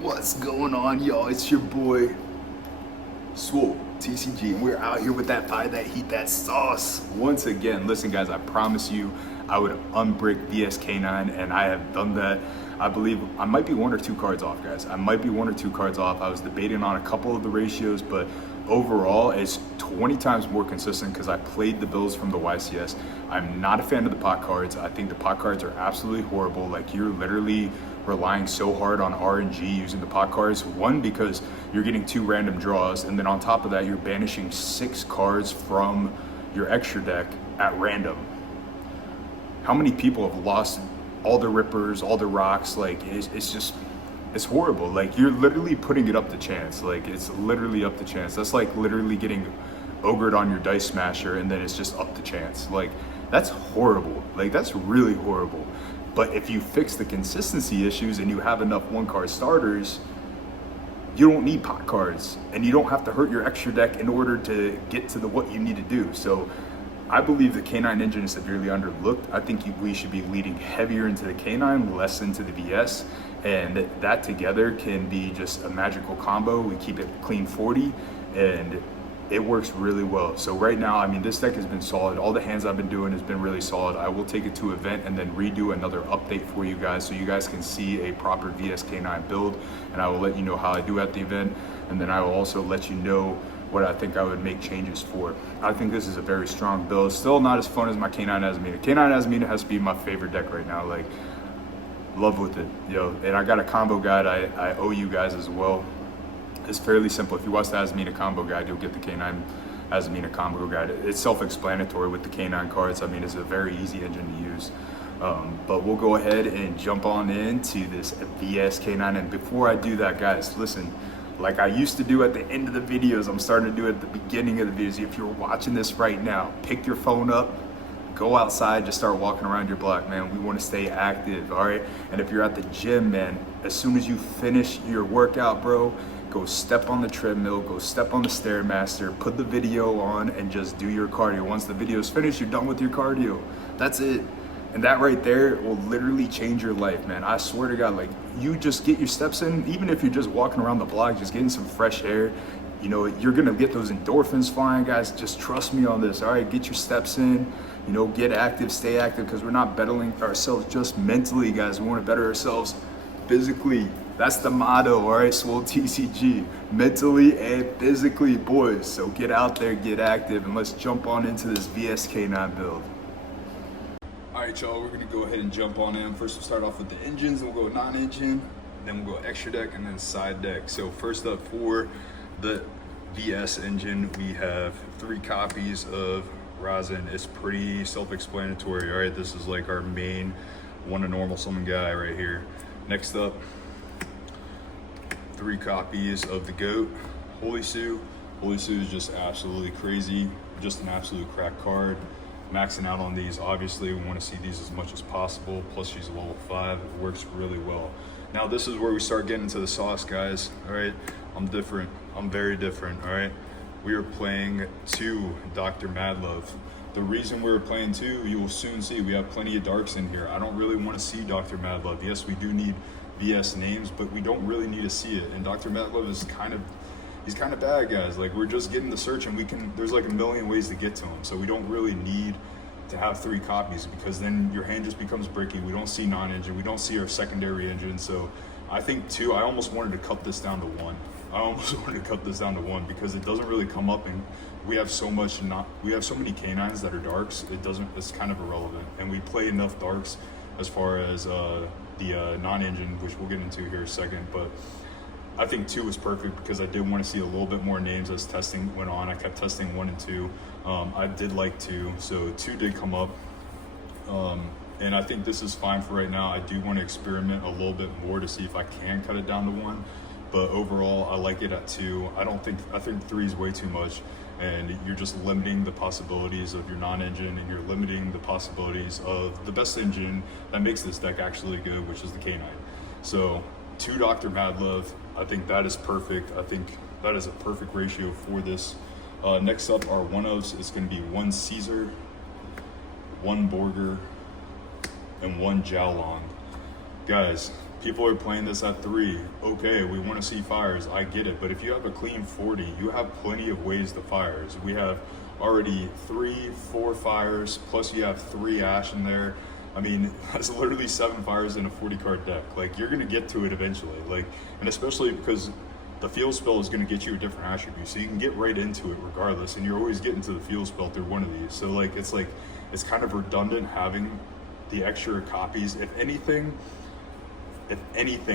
What's going on, y'all? It's your boy Swole TCG. We're out here with that fire, that heat, that sauce. Once again, listen, guys, I promise you I would unbrick VSK9, and I have done that. I believe I might be one or two cards off, guys. I might be one or two cards off. I was debating on a couple of the ratios, but overall, it's 20 times more consistent because I played the builds from the YCS. I'm not a fan of the pot cards. I think the pot cards are absolutely horrible. Like, you're literally relying so hard on RNG using the pot cards. One, because you're getting 2 random draws, and then on top of that, you're banishing 6 cards from your extra deck at random. How many people have lost all their rippers, all their rocks? Like, it's horrible. Like, you're literally putting it up to chance. Like, it's literally up to chance. That's like literally getting ogred on your dice smasher, and then it's just up to chance. Like, that's horrible. Like, that's really horrible. But if you fix the consistency issues and you have enough 1-card starters, you don't need pot cards, and you don't have to hurt your extra deck in order to get to what you need to do. So I believe the K9 engine is severely underlooked. I think we should be leading heavier into the K9, less into the VS, and that together can be just a magical combo. We keep it clean 40, and it works really well. So right now, I mean, this deck has been solid. All the hands I've been doing has been really solid. I will take it to event and then redo another update for you guys so you guys can see a proper VSK9 build, and I will let you know how I do at the event, and then I will also let you know what I think I would make changes for. I think this is a very strong build. Still not as fun as my K9 Azumina. K9 Azumina has to be my favorite deck right now. Like, love with it, yo. And I got a combo guide I owe you guys as well. It's fairly simple. If you watch the Azumina combo guide, you'll get the K9 Azumina combo guide. It's self-explanatory with the K9 cards. I mean, it's a very easy engine to use. But we'll go ahead and jump on into this VSK9. And before I do that, guys, listen, like I used to do at the end of the videos, I'm starting to do it at the beginning of the videos. If you're watching this right now, pick your phone up, go outside, just start walking around your block, man. We want to stay active, all right? And if you're at the gym, man, as soon as you finish your workout, bro, go step on the treadmill, go step on the Stairmaster, put the video on, and just do your cardio. Once the video's finished, you're done with your cardio. That's it. And that right there will literally change your life, man. I swear to God, like, you just get your steps in, even if you're just walking around the block, just getting some fresh air, you know, you're gonna get those endorphins flying, guys. Just trust me on this, all right? Get your steps in, you know, get active, stay active, because we're not bettering ourselves just mentally, guys. We wanna better ourselves physically. That's the motto, all right, Swole TCG, mentally and physically, boys. So get out there, get active, and let's jump on into this VSK9 build. All right, y'all, we're gonna go ahead and jump on in. First, we'll start off with the engines, then we'll go non-engine, then we'll go extra deck, and then side deck. So first up for the VS engine, we have 3 copies of Rosin. It's pretty self-explanatory, all right? This is like our main one a normal summon guy right here. Next up, 3 copies of the GOAT, Holy Sue. Holy Sue is just absolutely crazy, just an absolute crack card. Maxing out on these, obviously we want to see these as much as possible, plus she's a level 5. It works really well. Now this is where we start getting into the sauce, guys. All right, I'm different. I'm very different, all right? We are playing 2 Dr. Madlove. The reason we're playing 2, you will soon see. We have plenty of darks in here. I don't really want to see Dr. Madlove. Yes, we do need VS names, but we don't really need to see it. And Dr. Madlove is he's kind of bad, guys. Like, we're just getting the search, and there's like a million ways to get to him. So we don't really need to have 3 copies, because then your hand just becomes bricky. We don't see non-engine, we don't see our secondary engine. So I think 2, I almost wanted to cut this down to 1. I almost wanted to cut this down to 1 because it doesn't really come up, and we have so many K9s that are darks. It's kind of irrelevant, and we play enough darks as far as the non-engine, which we'll get into here in a second. But I think 2 was perfect because I did want to see a little bit more names as testing went on. I kept testing 1 and 2. I did like 2, so 2 did come up. And I think this is fine for right now. I do want to experiment a little bit more to see if I can cut it down to 1. But overall, I like it at 2. I think 3 is way too much, and you're just limiting the possibilities of your non-engine, and you're limiting the possibilities of the best engine that makes this deck actually good, which is the K9. So 2 Dr. Madlove, I think that is perfect. I think that is a perfect ratio for this. Next up, our 1-ofs is going to be 1 Caesar, 1 Borger, and 1 Jiaolong. Guys, People are playing this at 3. Okay, we want to see fires. I get it. But if you have a clean 40, you have plenty of ways to fires. We have already 3, 4 fires, plus you have 3 ash in there. I mean, that's literally 7 fires in a 40 card deck. Like, you're going to get to it eventually. Like, and especially because the field spell is going to get you a different attribute. So you can get right into it regardless. And you're always getting to the field spell through one of these. So like, it's kind of redundant having the extra copies. If anything,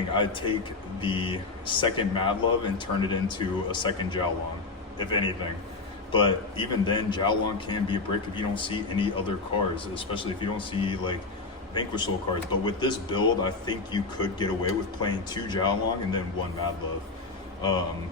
I'd take the second Mad Love and turn it into a second Jiaolong, if anything. But even then, Jiaolong can be a brick if you don't see any other cards, especially if you don't see like Vanquish Soul cards. But with this build, I think you could get away with playing 2 Jiaolong and then 1 Mad Love.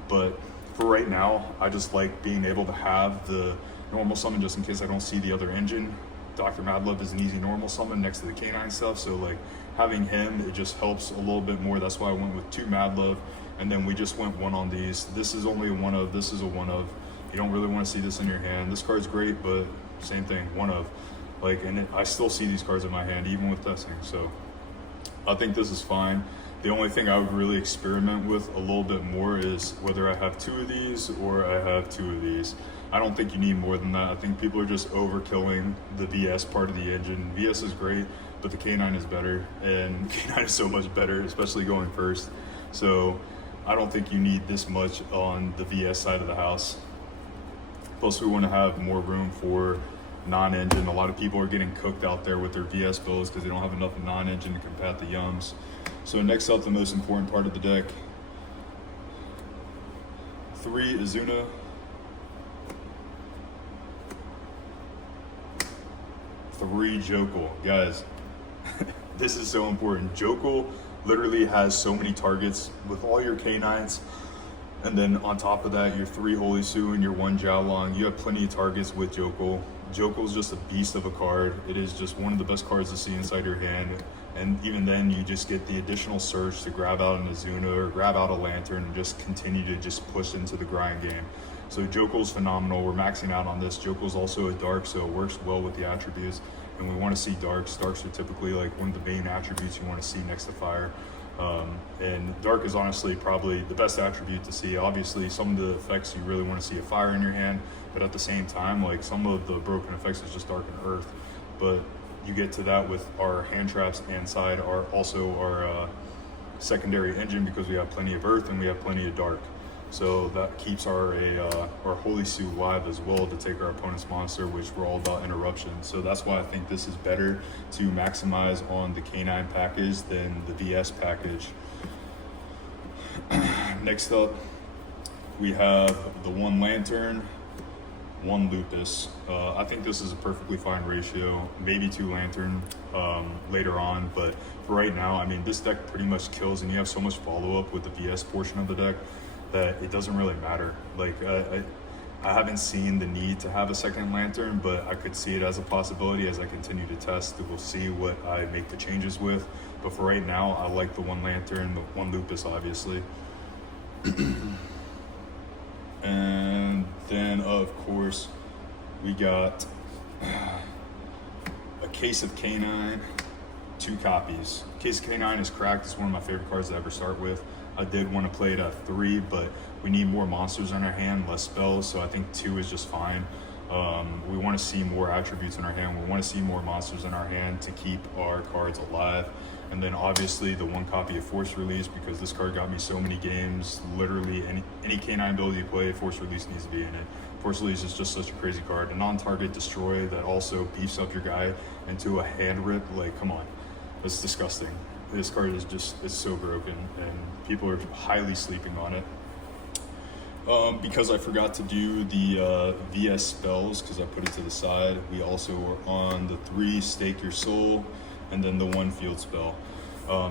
But for right now, I just like being able to have the normal summon just in case I don't see the other engine. Dr. Mad Love is an easy normal summon next to the canine stuff, so like having him, it just helps a little bit more. That's why I went with 2 Mad Love, and then we just went 1 on these. This is only a 1 of, this is a 1 of. You don't really want to see this in your hand. This card's great, but same thing, 1 of. Like, and I still see these cards in my hand, even with testing, so I think this is fine. The only thing I would really experiment with a little bit more is whether I have 2 of these or I have 2 of these. I don't think you need more than that. I think people are just overkilling the VS part of the engine. VS is great, but the K9 is better, and K9 is so much better, especially going first. So I don't think you need this much on the VS side of the house. Plus, we want to have more room for non-engine. A lot of people are getting cooked out there with their VS builds because they don't have enough non-engine to combat the Yums. So next up, the most important part of the deck. 3 Izuna. 3 Jokul. Guys, this is so important. Jokul literally has so many targets with all your K9s. And then on top of that, your 3 Holy Su and your 1 Jiaolong. You have plenty of targets with Jokul. Jokul's just a beast of a card. It is just one of the best cards to see inside your hand. And even then, you just get the additional surge to grab out an Izuna or grab out a Lantern and just continue to just push into the grind game. So Jokul's phenomenal. We're maxing out on this. Jokul's also a dark, so it works well with the attributes. And we want to see darks. Darks are typically like one of the main attributes you want to see next to fire. And dark is honestly probably the best attribute to see. Obviously, some of the effects you really want to see a fire in your hand, but at the same time, like some of the broken effects is just dark and earth. But you get to that with our hand traps and side are also our secondary engine because we have plenty of earth and we have plenty of dark. So that keeps our Holy Su live as well to take our opponent's monster, which we're all about interruption. So that's why I think this is better to maximize on the K9 package than the VS package. Next up, we have the 1 Lantern, 1 Lupus. I think this is a perfectly fine ratio, maybe 2 Lantern later on, but for right now, I mean, this deck pretty much kills, and you have so much follow-up with the VS portion of the deck that it doesn't really matter. Like, I haven't seen the need to have a second Lantern, but I could see it as a possibility as I continue to test. We'll see what I make the changes with. But for right now, I like the 1 Lantern, the 1 Lupus, obviously. And then, of course, we got a Case of K9, 2 copies. Case of K9 is cracked. It's one of my favorite cards to ever start with. I did want to play it at 3, but we need more monsters in our hand, less spells, so I think 2 is just fine. We want to see more attributes in our hand. We want to see more monsters in our hand to keep our cards alive. And then obviously the 1 copy of Force Release, because this card got me so many games. Literally any K9 build you play, Force Release needs to be in it. Force Release is just such a crazy card. A non-target destroy that also beefs up your guy into a hand rip. Like, come on, that's disgusting. This card is just, it's so broken, and people are highly sleeping on it. Because I forgot to do the VS spells, because I put it to the side, we also are on the 3 Stake Your Soul, and then the 1 Field Spell.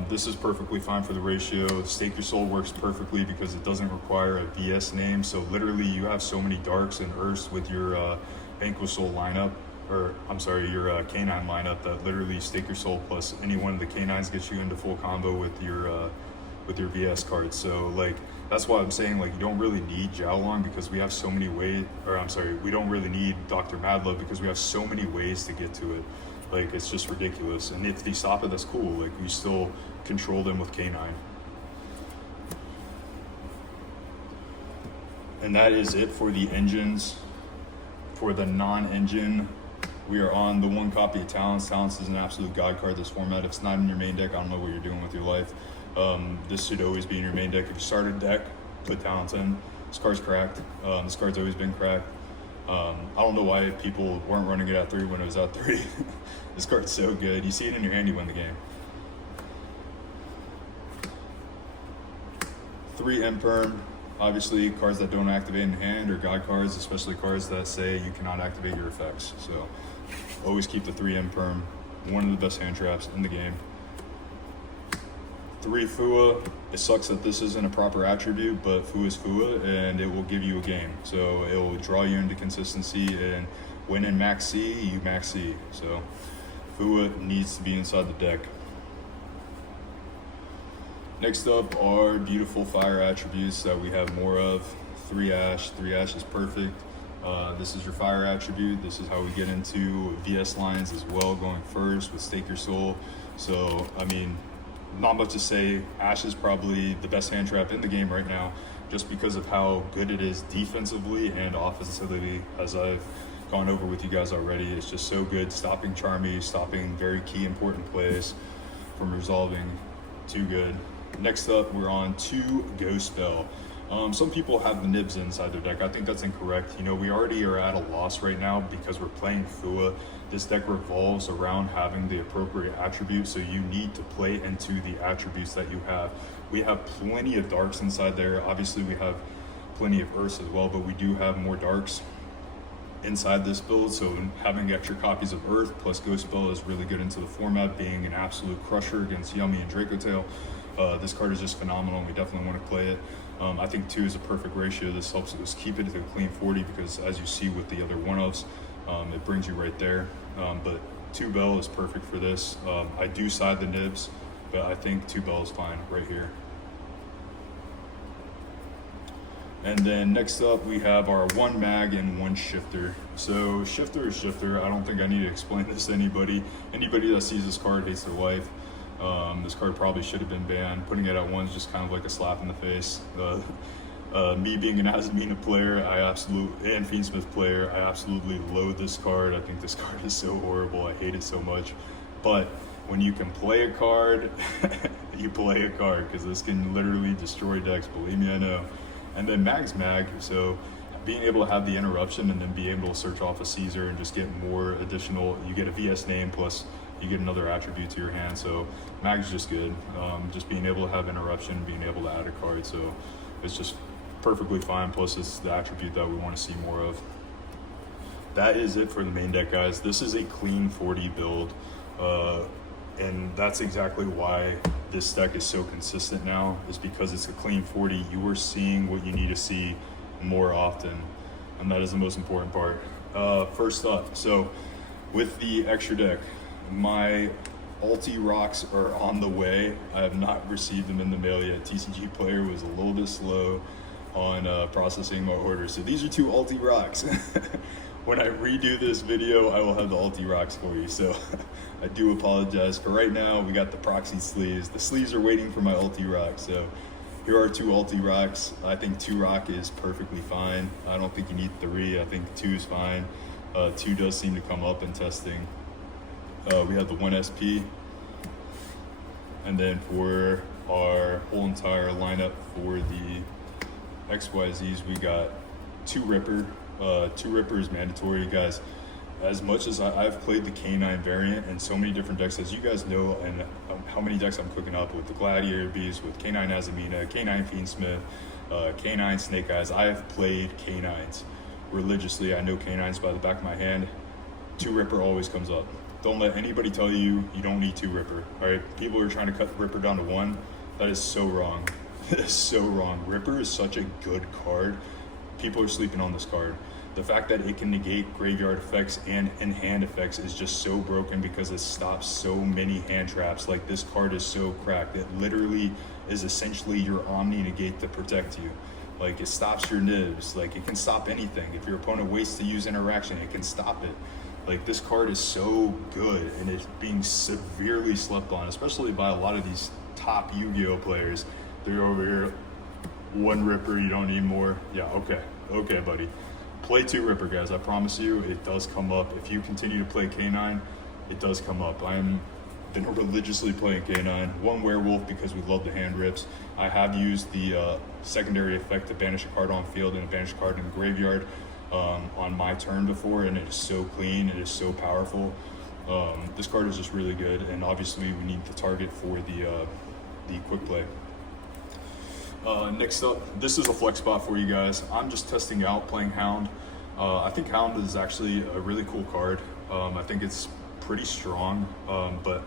This is perfectly fine for the ratio. Stake Your Soul works perfectly because it doesn't require a VS name, so literally you have so many darks and earths with your Vanquish Soul lineup, or I'm sorry, your K9 lineup, that literally Stake Your Soul plus any one of the K9s gets you into full combo with your VS cards. So like, that's why I'm saying, like, you don't really need Jiaolong because we have so many ways, or I'm sorry, we don't really need Dr. Mad Love because we have so many ways to get to it. Like, it's just ridiculous. And if they stop it, that's cool. Like, you still control them with K9. And that is it for the engines. For the non-engine, we are on the one copy of Talents. Talents is an absolute god card, this format. If it's not in your main deck, I don't know what you're doing with your life. This should always be in your main deck. If you start a deck, put Talents in. This card's cracked. This card's always been cracked. I don't know why people weren't running it at 3 when it was at 3. This card's so good. You see it in your hand, you win the game. 3 Imperm. Obviously, cards that don't activate in hand are god cards, especially cards that say you cannot activate your effects. So always keep the 3 Imperm. One of the best hand traps in the game. 3 Fua. It sucks that this isn't a proper attribute, but Fua is Fua, and it will give you a game. So it will draw you into consistency, and when in max C, you max C. So Fua needs to be inside the deck. Next up are beautiful fire attributes that we have more of. 3 Ash. 3 Ash is perfect. This is your fire attribute. This is how we get into VS lines as well, going first with Stake Your Soul. So, I mean, not much to say. Ash is probably the best hand trap in the game right now, just because of how good it is defensively and offensively, as I've gone over with you guys already. It's just so good, stopping Charmy, stopping very key important plays from resolving. Too good. Next up, we're on 2 Ghost Spell. Some people have the Nibs inside their deck. I think that's incorrect. You know, we already are at a loss right now because we're playing Fua. This deck revolves around having the appropriate attributes, so you need to play into the attributes that you have. We have plenty of Darks inside there. Obviously, we have plenty of Earths as well, but we do have more Darks inside this build, so having extra copies of Earth plus Ghost Spell is really good into the format, being an absolute crusher against Yummy and Draco Tail. This card is just phenomenal, and we definitely want to play it. I think 2 is a perfect ratio. This helps us keep it to a clean 40 because, as you see with the other 1-ofs, it brings you right there. But 2 Bell is perfect for this. I do side the Nibs, but I think 2 Bell is fine right here. And then next up, we have our 1 Mag and 1 Shifter. So Shifter is Shifter. I don't think I need to explain this to anybody. Anybody that sees this card hates their life. This card probably should have been banned. Putting it at 1 is just kind of like a slap in the face. Me being an Azamina player, and Fiendsmith player, I absolutely loathe this card. I think this card is so horrible. I hate it so much. But when you can play a card, you play a card, because this can literally destroy decks. Believe me, I know. And then Mag's Mag, so being able to have the interruption and then be able to search off a Caesar and just get more additional, you get a VS name plus you get another attribute to your hand. So Mag's just good. Just being able to have interruption, being able to add a card, so it's just perfectly fine. Plus it's the attribute that we want to see more of. That is it for the main deck, guys. This is a clean 40 build, and that's exactly why this deck is so consistent now, is because it's a clean 40. You are seeing what you need to see more often, and that is the most important part. First up, so with the extra deck, my Ulti Rocks are on the way. I have not received them in the mail yet. TCG Player was a little bit slow on processing my order. So these are 2 Ulti Rocks. When I redo this video, I will have the Ulti Rocks for you. So I do apologize. For right now, we got the proxy sleeves. The sleeves are waiting for my Ulti Rocks. So here are 2 Ulti Rocks. I think 2 Rock is perfectly fine. I don't think you need 3. I think 2 is fine. 2 does seem to come up in testing. We have the 1 SP. And then for our whole entire lineup for the XYZs, we got 2 Ripper. 2 Ripper is mandatory, guys. As much as I've played the K9 variant in so many different decks, as you guys know, and how many decks I'm cooking up with the Gladiator Beast, with K9 Azamina, K9 Fiendsmith, K9 Snake Eyes. I have played K9s religiously. I know K9s by the back of my hand. 2 Ripper always comes up. Don't let anybody tell you you don't need 2 Ripper. All right, people are trying to cut Ripper down to 1. That is so wrong. That is so wrong. Ripper is such a good card. People are sleeping on this card. The fact that it can negate graveyard effects and in-hand effects is just so broken because it stops so many hand traps. Like, this card is so cracked. It literally is essentially your Omni Negate to protect you. Like, it stops your Nibs. Like, it can stop anything. If your opponent waits to use interaction, it can stop it. Like, this card is so good, and it's being severely slept on, especially by a lot of these top Yu-Gi-Oh players. They're over here, one Ripper, you don't need more. Yeah, okay, buddy. Play 2 Ripper, guys. I promise you, it does come up. If you continue to play K9, it does come up. I'm been religiously playing K9. 1 Werewolf because we love the hand rips. I have used the secondary effect to banish a card on field and a banish card in the graveyard on my turn before, and it is so clean, it is so powerful. This card is just really good, and obviously we need the target for the quick play. Next up, this is a flex spot for you guys. I'm just testing out playing Hound. I think Hound is actually a really cool card. I think it's pretty strong, but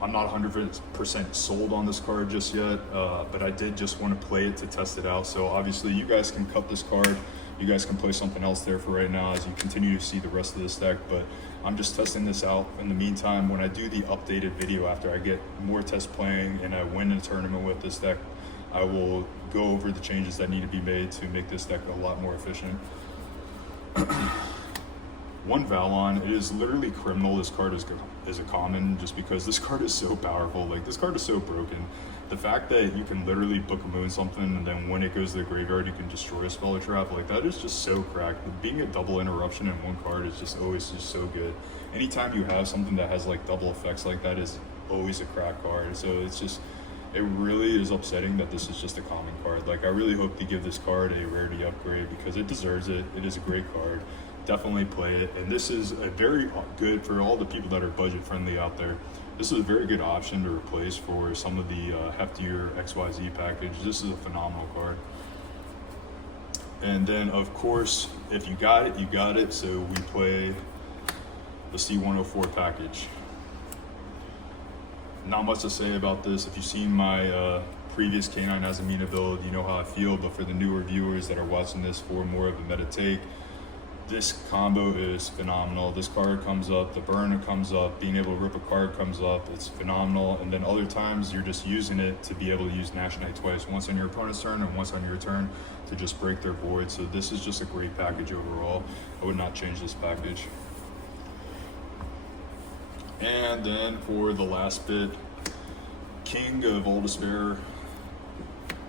I'm not 100% sold on this card just yet, but I did just want to play it to test it out. So obviously you guys can cut this card. You guys can play something else there for right now as you continue to see the rest of this deck, but I'm just testing this out. In the meantime, when I do the updated video after I get more test playing and I win a tournament with this deck, I will go over the changes that need to be made to make this deck a lot more efficient. 1 Valon, it is literally criminal. This card is a common just because this card is so powerful. Like, this card is so broken. The fact that you can literally Book of Moon something and then when it goes to the graveyard you can destroy a spell or trap, like, that is just so cracked. Being a double interruption in 1 card is just always just so good. Anytime you have something that has like double effects like that is always a crack card. So it's just, it really is upsetting that this is just a common card. Like, I really hope to give this card a rarity upgrade because it deserves it. It is a great card. Definitely play it, and this is a very good for all the people that are budget friendly out there. This is a very good option to replace for some of the heftier XYZ package. This is a phenomenal card. And then of course, if you got it, you got it. So we play the C104 package. Not much to say about this. If you've seen my previous K9 Azumina build, you know how I feel, but for the newer viewers that are watching this for more of a meta take, this combo is phenomenal. This card comes up, the burner comes up, being able to rip a card comes up, it's phenomenal. And then other times you're just using it to be able to use Nash Knight twice, once on your opponent's turn and once on your turn to just break their void. So this is just a great package overall. I would not change this package. And then for the last bit, King of All Despair,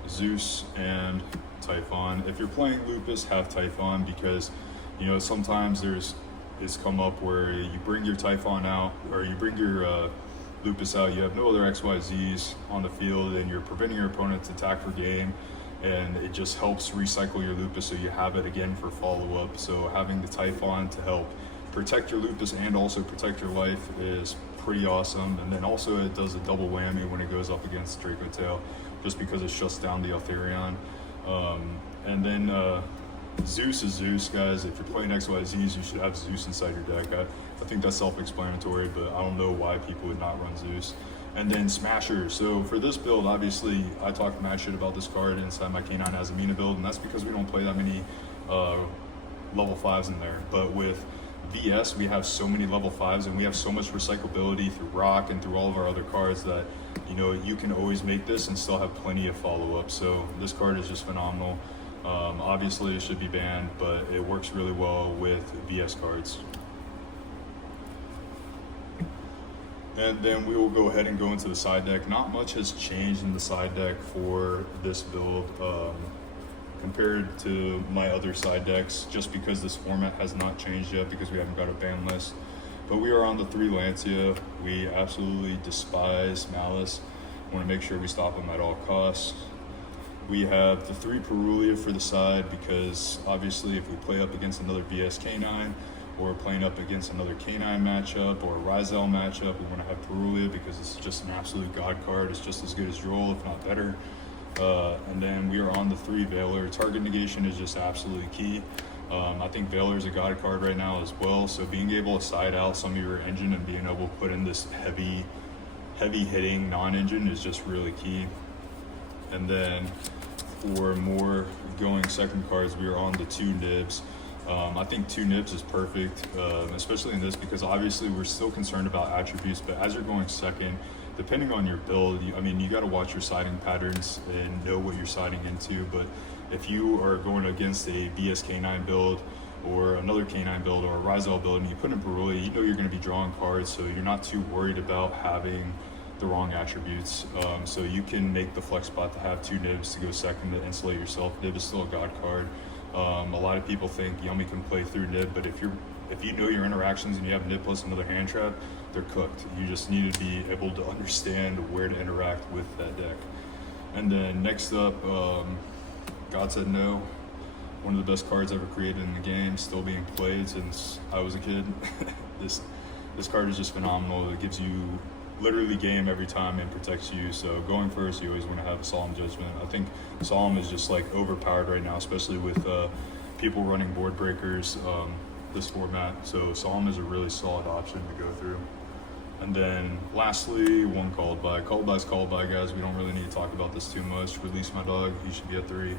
Zeus and Typhon. If you're playing Lupus, have Typhon because, you know, sometimes it's come up where you bring your Typhon out or you bring your Lupus out, you have no other XYZs on the field and you're preventing your opponent to attack for game, and it just helps recycle your Lupus so you have it again for follow-up. So having the Typhon to help protect your Lupus and also protect your life is pretty awesome. And then also it does a double whammy when it goes up against Draco Tail just because it shuts down the Altharion. And then Zeus is Zeus, guys. If you're playing XYZs, you should have Zeus inside your deck. I think that's self-explanatory, but I don't know why people would not run Zeus. And then Smasher. So for this build, obviously, I talked mad shit about this card inside my K9 Azumina build, and that's because we don't play that many level 5s in there. But with VS, we have so many level 5s, and we have so much recyclability through Rock and through all of our other cards that, you know, you can always make this and still have plenty of follow-up. So this card is just phenomenal. Obviously it should be banned, but it works really well with VS cards. And then we will go ahead and go into the side deck. Not much has changed in the side deck for this build compared to my other side decks, just because this format has not changed yet because we haven't got a ban list. But we are on the 3 Lancia. We absolutely despise Malice. Want to make sure we stop him at all costs. We have the 3 Perulia for the side because obviously if we play up against another VS K9 or playing up against another K9 matchup or a Ryzel matchup, we want to have Perulia because it's just an absolute god card. It's just as good as Droll, if not better. And then we are on the 3 Veiler. Target negation is just absolutely key. I think Veiler is a god card right now as well, so being able to side out some of your engine and being able to put in this heavy hitting non-engine is just really key. And then for more going second cards, we are on the 2 Nibs. I think 2 Nibs is perfect, especially in this because obviously we're still concerned about attributes, but as you're going second, depending on your build, you got to watch your siding patterns and know what you're siding into. But if you are going against a BSK9 build or another K9 build or a Rizal build, and you put in Paroli, you know you're going to be drawing cards, so you're not too worried about having the wrong attributes. So you can make the flex spot to have 2 nibs to go second to insulate yourself. Nib is still a god card. A lot of people think Yummy can play through nib, but if you know your interactions and you have nib plus another hand trap, they're cooked. You just need to be able to understand where to interact with that deck. And then next up, God Said No. One of the best cards ever created in the game, still being played since I was a kid. This card is just phenomenal. It gives you literally game every time and protects you. So going first, you always want to have a Solemn Judgment. I think Solemn is just like overpowered right now, especially with people running board breakers this format. So Solemn is a really solid option to go through. And then lastly, one Called By. Called By is Called By, guys. We don't really need to talk about this too much. Release my dog. He should be at 3.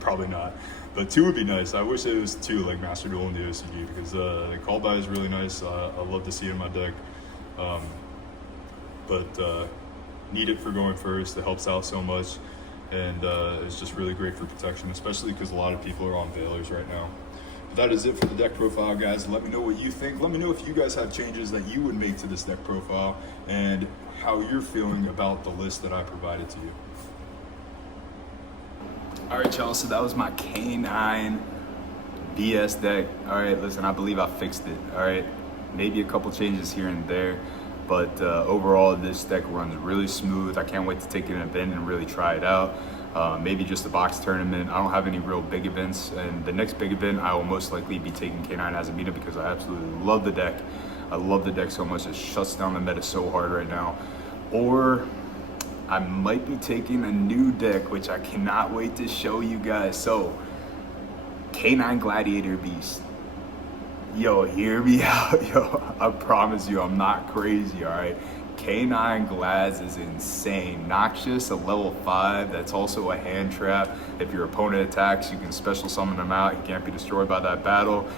Probably not, but 2 would be nice. I wish it was 2, like Master Duel in the OCG, because Called By is really nice. I love to see it in my deck, but need it for going first. It helps out so much, and it's just really great for protection, especially because a lot of people are on Veilers right now. But that is it for the deck profile, guys. Let me know what you think. Let me know if you guys have changes that you would make to this deck profile and how you're feeling about the list that I provided to you. All right, y'all, so that was my K9 VS deck. All right, listen, I believe I fixed it. All right, maybe a couple changes here and there, but overall, this deck runs really smooth. I can't wait to take it in an event and really try it out. Maybe just a box tournament. I don't have any real big events, and the next big event, I will most likely be taking K9 Azumina because I absolutely love the deck. I love the deck so much. It shuts down the meta so hard right now. Or I might be taking a new deck, which I cannot wait to show you guys. So, K9 Gladiator Beast. Yo, hear me out, yo. I promise you, I'm not crazy, all right? K9 Glads is insane. Noxious, a level 5, that's also a hand trap. If your opponent attacks, you can special summon him out. He can't be destroyed by that battle.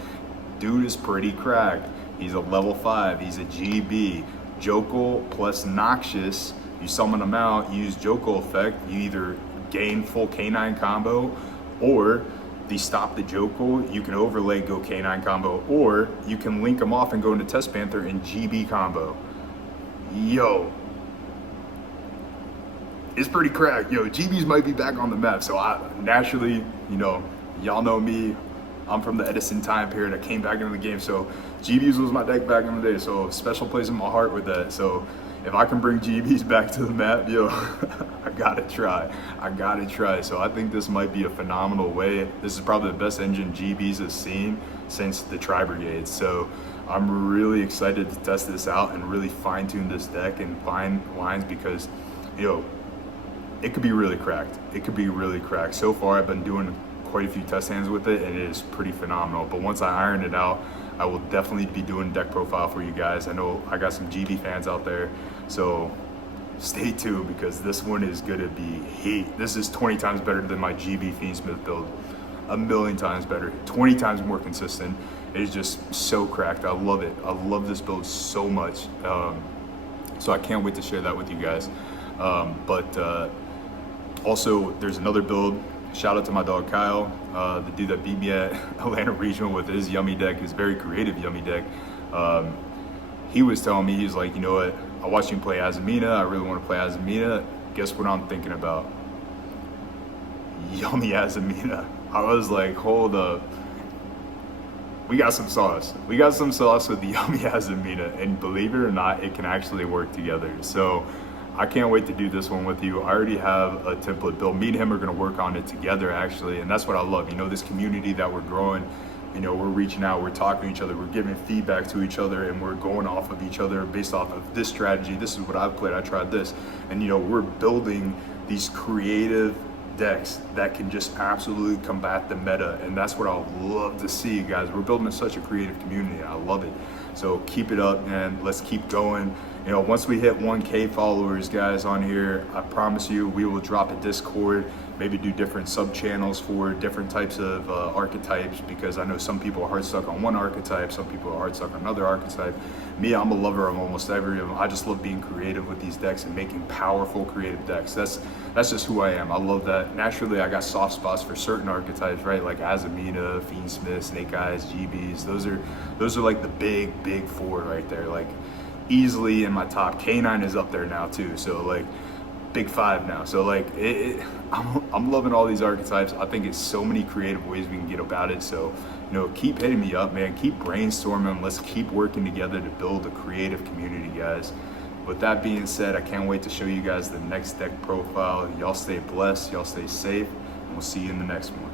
Dude is pretty cracked. He's a level 5, he's a GB. Jokul plus Noxious. You summon them out, you use Jokul effect, you either gain full K9 combo, or the Stop the Jokul, you can overlay go K9 combo, or you can link them off and go into Test Panther and GB combo. Yo, it's pretty cracked. Yo, GBs might be back on the map, so I naturally, you know, y'all know me, I'm from the Edison time period. I came back into the game, so GBs was my deck back in the day, so special place in my heart with that. So if I can bring GBs back to the map, yo, I gotta try. So I think this might be a phenomenal way. This is probably the best engine GBs has seen since the Tri-Brigade. So I'm really excited to test this out and really fine tune this deck and find lines because, yo, it could be really cracked. So far, I've been doing quite a few test hands with it, and it is pretty phenomenal. But once I iron it out, I will definitely be doing deck profile for you guys. I know I got some GB fans out there, so stay tuned because this one is gonna be heat. This is 20 times better than my GB Fiendsmith build. A million times better, 20 times more consistent. It is just so cracked. I love it. I love this build so much. So I can't wait to share that with you guys. Also, there's another build. Shout out to my dog Kyle, the dude that beat me at Atlanta Regional with his Yummy deck, his very creative Yummy deck. He was telling me, he's like, you know what, I watched you play Azumina, I really want to play Azumina. Guess what I'm thinking about? Yummy Azumina. I was like, hold up. We got some sauce. We got some sauce with the Yummy Azumina, and believe it or not, it can actually work together. So I can't wait to do this one with you. I already have a template built. Me and him are gonna work on it together actually, and that's what I love. You know, this community that we're growing, you know, we're reaching out, we're talking to each other, we're giving feedback to each other, and we're going off of each other based off of this strategy. This is what I've played, I tried this. And you know, we're building these creative decks that can just absolutely combat the meta, and that's what I would love to see, guys. We're building such a creative community. I love it. So keep it up, man. Let's keep going. You know, once we hit 1K followers, guys, on here, I promise you we will drop a Discord, maybe do different sub channels for different types of archetypes, because I know some people are hard stuck on one archetype, some people are hard stuck on another archetype. Me, I'm a lover of almost every of them. I just love being creative with these decks and making powerful creative decks. That's just who I am. I love that. Naturally, I got soft spots for certain archetypes, right? Like Azamina, Fiendsmith, Snake Eyes, GBs. Those are like the big four right there. Like, easily in my top. K9 is up there now too, so like big five now. So like I'm loving all these archetypes. I think it's so many creative ways we can get about it. So, you know, keep hitting me up, man. Keep brainstorming. Let's keep working together to build a creative community, guys. With that being said, I can't wait to show you guys the next deck profile. Y'all stay blessed, y'all stay safe, and we'll see you in the next one.